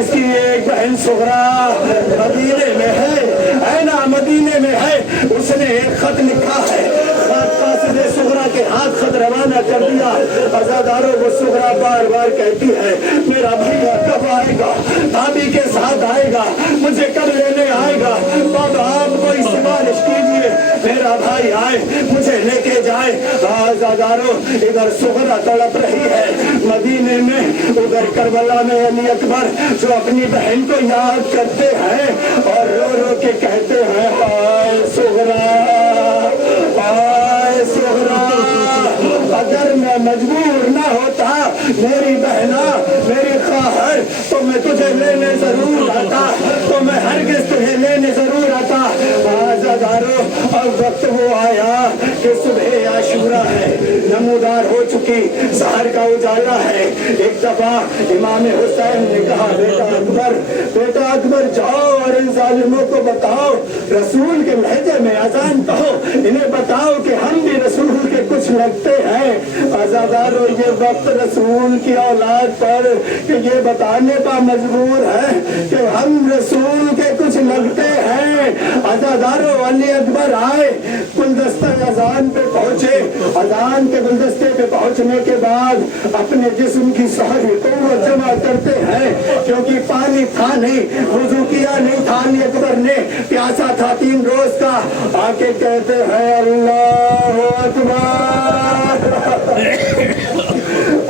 जिसकी एक बहन सुगरा मदीने में है, ऐना मदीने में है, उसने एक खत लिखा है, सुगरा के हाथ खत रवाना कर दिया। अज़ादारों को सुगरा बार बार कहती है, मेरा भैया कब आएगा, भाभी के साथ आएगा, मुझे कब लेने आएगा, बाबा आप कोई सिफारिश कीजिए, मेरा भाई आए मुझे लेके जाए। अज़ादारों इधर सुगरा तड़प रही है मदीने में, उधर करबला में अली अकबर जो अपनी बहन को याद करते हैं और रो रो के कहते हैं, आए सुगरा, आए सुगरा, अगर मैं मजबूर ना होता मेरी बहना, मेरी ख्वाहर, तो मैं तुझे लेने जरूर आता, तो मैं हरगिज़ तुझे लेने जरूर आता। आज़ादारों अब वक्त वो आया कि सुबह आशूरा है, नमूदार हो चुकी, सहर का उजाला है। एक दफा इमाम हुसैन ने कहा, बेटा अकबर जाओ और इन जालिमों को बताओ, रसूल के लहजे में अजान कहो, इन्हें बताओ कि हम भी रसूल के कुछ लगते हैं। अज़ादारों ये वक्त रसूल की औलाद पर कि ये बताने पर मजबूर है कि हम रसूल के कुछ लगते हैं। अज़ादारों अली अकबर आए, गुलदस्ता अजान पे पहुंचे, अजान के गुलदस्ते पे पहुंचने के बाद अपने जिस्म की सारी कुव्वत जमा करते हैं, क्योंकि पानी था नहीं, वुज़ू किया नहीं था अली अकबर ने, प्यासा था 3 रोज का। आके कहते हैं, अल्लाह अकबर,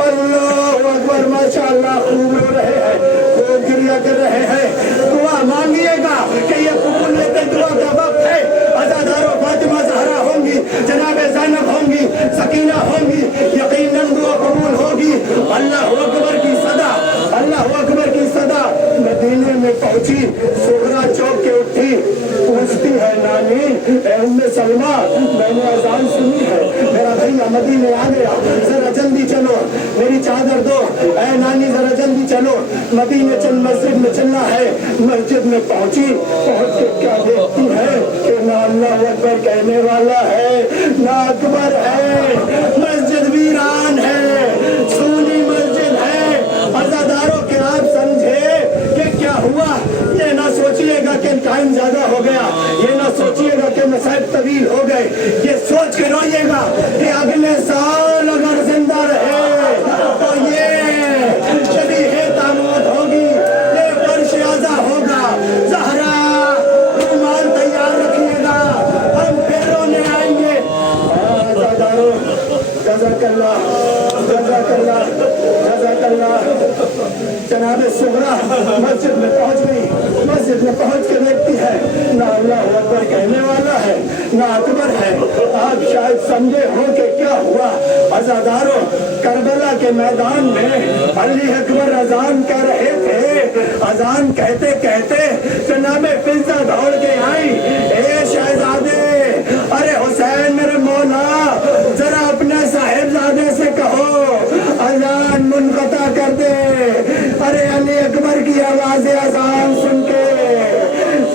अल्लाह अकबर, माशाअल्लाह खूब रो रहे हैं, खूब गिरिया कर रहे हैं। दुआ मांगिएगा कि ये कबूलियत दुआ का वक्त है। अज़ादारों फातिमा ज़हरा होंगी, जनाबे ज़ैनब होंगी, सकीना होंगी, यकीनन दुआ कबूल होगी। अल्लाह अकबर की सदा, अल्लाह अकबर की सदा मदीने में पहुंची। सुगरा चौक के उठी, पूछती है, नानी उम्मे सलमा, मैंने अजान सुनी है, मेरा भैया मदीने आ गया, जरा जल्दी चलो, मेरी चादर दो, ऐ नानी जरा जल्दी चलो, मदीने चल, मस्जिद में चलना है। मस्जिद में पहुंची, पहुंच के क्या देखती है कि ना अल्लाह अकबर कहने वाला है ना अकबर है, मस्जिद वीरान है, सूनी मस्जिद है। अज़ादारों के आप समझे कि क्या हुआ, ये ना सोचिएगा कि टाइम ज्यादा हो गया, ये ना सोचिएगा कि मसाइब तवील हो गए, ये सोच के रोइएगा कि अगले साल अगर जिंदा रहे तो ये शबीहे तामूद होगी, ये फर्श आज़ा होगा। ज़हरा रुमाल तैयार रखिएगा, हम फिर रोने आएंगे। अज़ादारों जज़ाकल्लाह, जज़ाकल्लाह, जज़ाकल्लाह। जनाब सुगरा मस्जिद में पहुंच गई, मस्जिद में पहुंच के देखती है ना अल्लाह अकबर कहने वाला है ना अकबर है। आप शायद समझे हो कि क्या हुआ। अज़ादारों करबला के मैदान में अली अकबर अजान कह रहे थे, अजान कहते कहते जनाब फिजा दौड़ के आई, ए शहजादे, अरे हुसैन मेरे मौला, जरा अपने साहिबजादे से कहो अजान मुनक़ता कर दे। अरे अली अकबर की आवाज़ अजान सुन के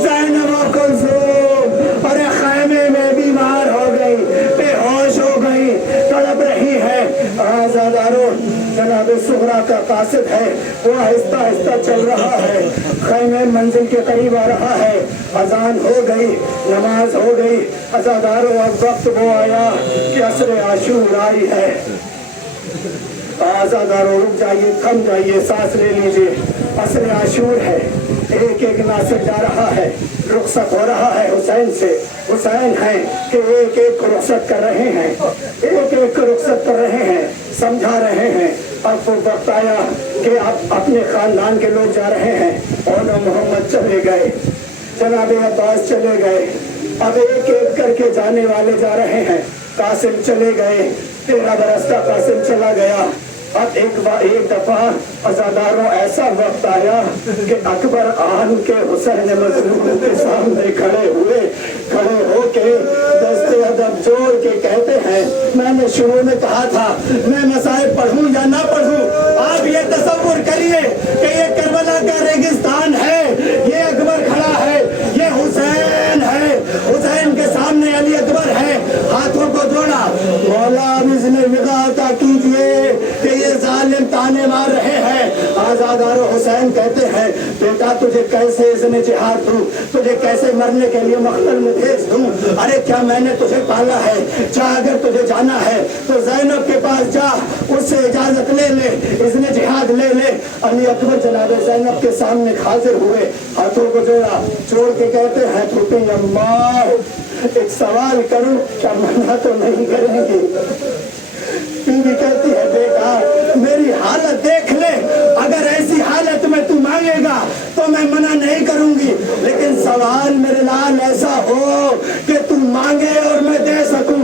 ज़ैनब कुलसूम अरे खैमे में बीमार हो गई, बेहोश हो गई, तड़प रही है। आज़ादारों जनाब सुगरा का कासिद है, वो आहिस्ता आहिस्ता चल रहा है, खैमे मंजिल के करीब आ रहा है। अजान हो गई, नमाज हो गई। अज़ादारों अब वक्त वो आया कि असर आशूर आई है। आज़ादारों रुक जाइए, थम जाइए, सांस ले लीजिए, असर आशूर है। एक एक नासिर जा रहा है, रुखसत हो रहा है हुसैन से। हुसैन है कि एक एक को रुखसत कर रहे हैं, एक एक को रुखसत कर रहे हैं, समझा रहे हैं। अब वो वक्त आया कि अब अपने खानदान के लोग जा रहे हैं, और मोहम्मद चले गए, जनाबे अब्बास चले गए, अब एक एक करके जाने वाले जा रहे हैं। कासिम चले गए, 13 बरस का कासिम चला गया। अब एक दफा अज़ादारों ऐसा वक्त आया कि अकबर आन के हुसैन मज़लूम के सामने खड़े हो के दस्ते अदब जोड़ के कहते हैं, मैंने शुरू में कहा था मैं मसाइब पढ़ूं या ना पढ़ूं, आप ये तसव्वुर करिए कि ये करबला का रेगिस्तान है, ये अकबर खड़ा है, ये हुसैन है, हुसैन के सामने अली अकबर है। हाथों को जोड़ा, मौला इसने निगाह अता कीजिए कि ये जालिम ताने मार रहे हैं। आज़ादारों हुसैन कहते हैं बेटा तुझे कैसे इसने जिहाद दूं, तुझे कैसे मरने के लिए मख्तल में भेज दूं। अरे क्या मैंने तुझे पाला है, जा अगर तुझे जाना है तो ज़ैनब के पास जा, उससे इजाजत ले ले, इसने जिहाद ले ले। अली अकबर जनाब ज़ैनब के सामने हाजिर हुए, हाथों को जोड़ा, जोड़ के कहते हैं फूफी अम्मा एक सवाल करूं, क्या मना तो नहीं करेंगी? बीवी कहती है बेटा मेरी हालत देख ले, अगर ऐसी हालत में तू मांगेगा तो मैं मना नहीं करूंगी, लेकिन सवाल मेरे लाल ऐसा हो कि तू मांगे और मैं दे सकूं।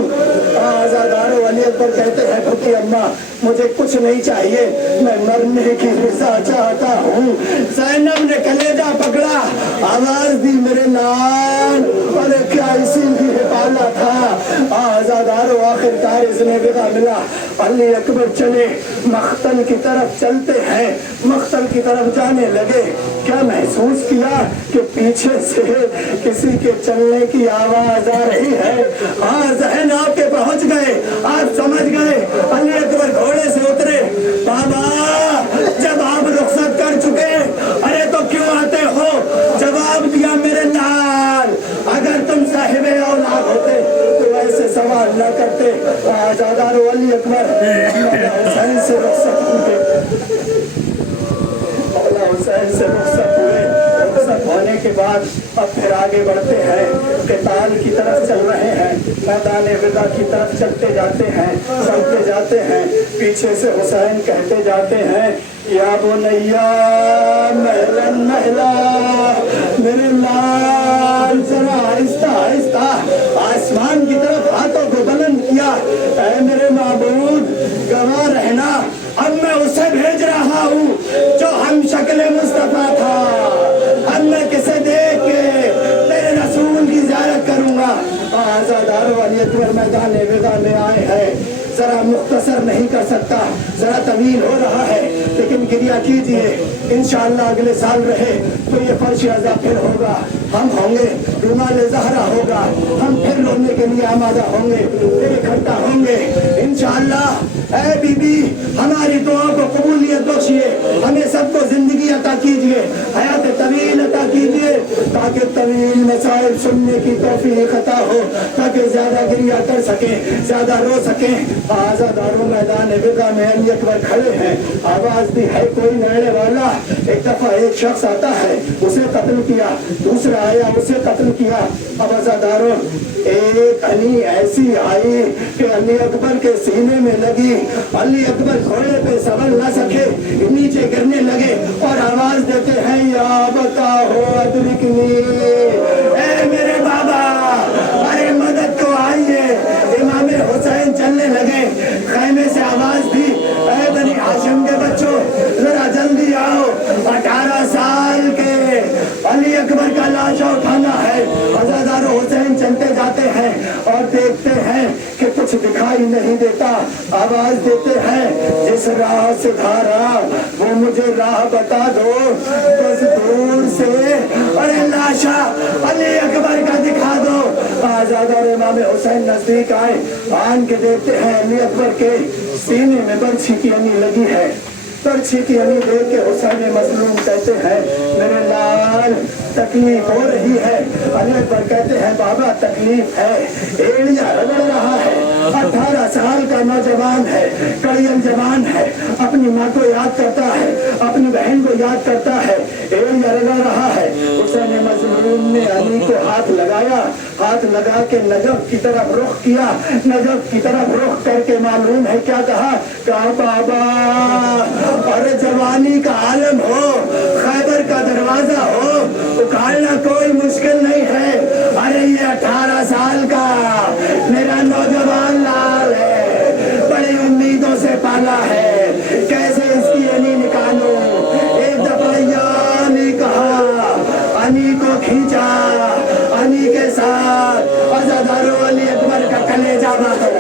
आज़ादारो अली अकबर कहते हैं फूफी अम्मा मुझे कुछ नहीं चाहिए, मैं मरने की रज़ा चाहता हूँ। ज़ैनब ने कलेजा पकड़ा, आवाज दी मेरे लाल, अरे क्या इसीलिए पाला था। आज़ादारो आखिरकार इसने विदा मिला। अली अकबर चले, मख्तल की तरफ चलते हैं, मख्तल की तरफ जाने लगे। क्या महसूस किया कि पीछे से किसी के चलने की आवाज आ रही है। हाँ ज़हन आपके पहुंच गए, आप समझ गए। अली अकबर घोड़े से उतरे, बाबा जब आप रुखसत कर चुके अरे तो क्यों आते हो? जवाब दिया मेरे लाल अगर तुम साहिबे औलाद होते तो ऐसे सवाल न करते। आज़ादारो अली अकबर हुसैन से रुखसत हुए, हुसैन से रुखसत हुए। रुखसत होने के बाद अब फिर आगे बढ़ते हैं, क़िताल की तरफ चल रहे हैं, मैदान विदा की तरफ चलते जाते हैं, चलते जाते हैं। पीछे से हुसैन कहते जाते हैं या बुनैया महलन महला, मेरे लाल जरा आहिस्ता आहिस्ता आसमान की तरफ हाथों को बुलंद किया। ऐ मेरे माबूद गवाह रहना, अब मैं उसे भेज रहा हूँ जो हम शक्ल मुस्तफा था। अब मैं किसे देख के तेरे रसूल की ज़ियारत करूंगा। आज़ादारो अली अकबर मैदान विदा में आए हैं, जरा मुख्तसर नहीं कर सकता, जरा तवील हो रहा है, लेकिन गिरिया कीजिए इंशाअल्लाह अगले साल रहे तो ये फर्श अज़ा फिर होगा, हम होंगे, रुमाल ज़हरा होगा, हम फिर रोने के लिए आमादा होंगे, फिर इकट्ठा होंगे इंशाअल्लाह। ऐ बीबी हमारी दुआओं को कबूलियत बख्शिए, हमें सबको जिंदगी अता कीजिए, हयात तवील अता कीजिए, ताकि तवील मसाइल सुनने की तौफीक अता हो, ताकि ज्यादा गिरिया कर सके, ज्यादा रो सके। आज़ादारो मैदान विदा में अली अकबर खड़े हैं, आवाज दी है कोई लड़ने वाला। एक दफा एक शख्स आता है, उसे कत्ल किया, दूसरा आया उसे कत्ल किया। अब आज़ादारो एक अली ऐसी आई कि अली अकबर के सीने में लगी। अली अकबर घोड़े पे सवार न सके, नीचे गिरने लगे और आवाज देते हैं या बताओ अदरिकनी, ऐ मेरे बाबा अरे मदद को आइए। इमाम हुसैन चलने लगे, खैमे से आवाज दी ऐ बनी हाशिम के बच्चों जरा जल्दी आओ, 18 साल के अली अकबर का लाशा उठाना है। आज़ादारो हुसैन चलते जाते हैं और देखते हैं कि कुछ दिखाई नहीं देता। आवाज देते हैं जिस राह से धारा वो मुझे राह बता दो, बस दूर से अरे लाशा अली अकबर का दिखा दो। आज़ादारो इमाम हुसैन नजदीक आए, आन के देखते हैं अली अकबर के सीने में बर्छी की अनी लगी है। बर्छी की अनी देख के हुसैन मजलूम कहते हैं मेरे लाल तकलीफ हो रही है। अली अकबर कहते हैं बाबा तकलीफ है, एड़िया रगड़ रहा है, 18 साल का नौजवान है, कड़ियल जवान है, अपनी माँ को याद करता है, अपनी बहन को याद करता है, एड़िया रगड़ रहा है। हुसैन मजलूम ने अली को हाथ लगाया, हाथ लगा के नजफ की तरफ रुख किया, नजफ की तरफ रुख करके मालूम है क्या कहा बाबा अरे जवानी का आलम हो, खैबर का दरवाजा हो, उखाड़ना कोई मुश्किल नहीं है। अरे ये 18 साल का मेरा नौजवान लाल है, बड़ी उम्मीदों से पाला है, कैसे इसकी अनी निकालूं। एक दफा या अली कहा, अनी को खींचा, अनी के साथ आज़ादारो अली अकबर का कलेजा बाहर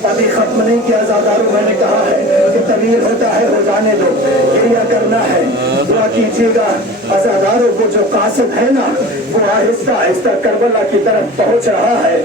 अभी खत्म नहीं किया। आज़ादारो मैंने कहा है कि तवील होता है, हो जाने दो, गिरिया करना है, दुआ कीजिएगा। आज़ादारो को जो कासिद है ना वो आहिस्ता आहिस्ता करबला की तरफ पहुंच रहा है।